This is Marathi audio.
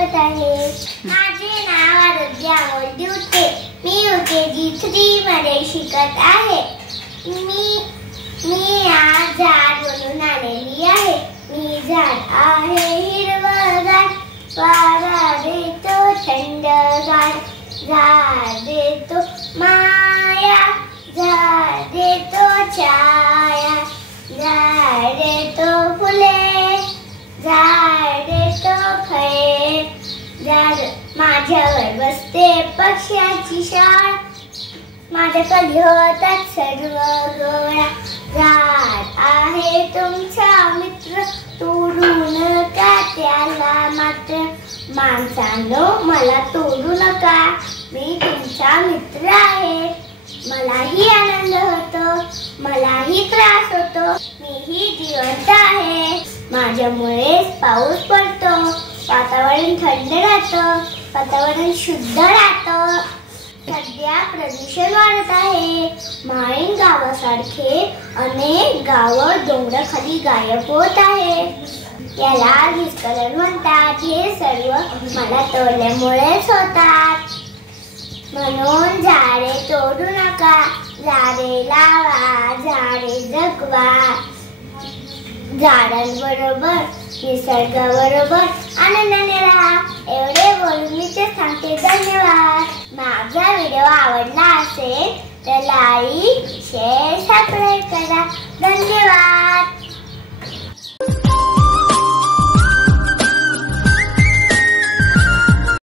स्वागत आहे. माझे नाव आरोग्य अमोल दिवटे. मी UKG 3 मध्ये शिकत आहे. मी आज झाड बनवून आलेली आहे. मी झाड आहे हिरवंगार, वारा देतो थंडगार, झाड देतो माया, झाड देतो छाया, झाड देतो फुले, झाड देतो फळे, झाड माझ्यावर बसते पक्ष्याची शाळा, माझ्याकडे होतात सर्व गोळ्या. झाड आहे तुमचा मित्र, तोडू नका त्याला मात्र. माणसांनो मला तोडू नका, मी तुमचा मित्र आहे. मलाही आनंद होतो, मलाही त्रास होतो, मीही जिवंत आहे. माझ्यामुळेच पाऊस पडतो, वातावरण थंड राहतं, वातावरण शुद्ध राहतं. सध्या प्रदूषण वाढत आहे. माळीण गावासारखे अनेक गावं डोंगराखाली गायब होत आहे. याला भूस्खलन म्हणतात. हे सर्व मला तोडल्यामुळेच होतात. म्हणून झाडे तोडू नका, झाडे लावा, झाडे जगवा. झाडांबरोबर निसर्गाबरोबर आनंदाने राहा. एवढे बोलून मी ते सांगते. धन्यवाद.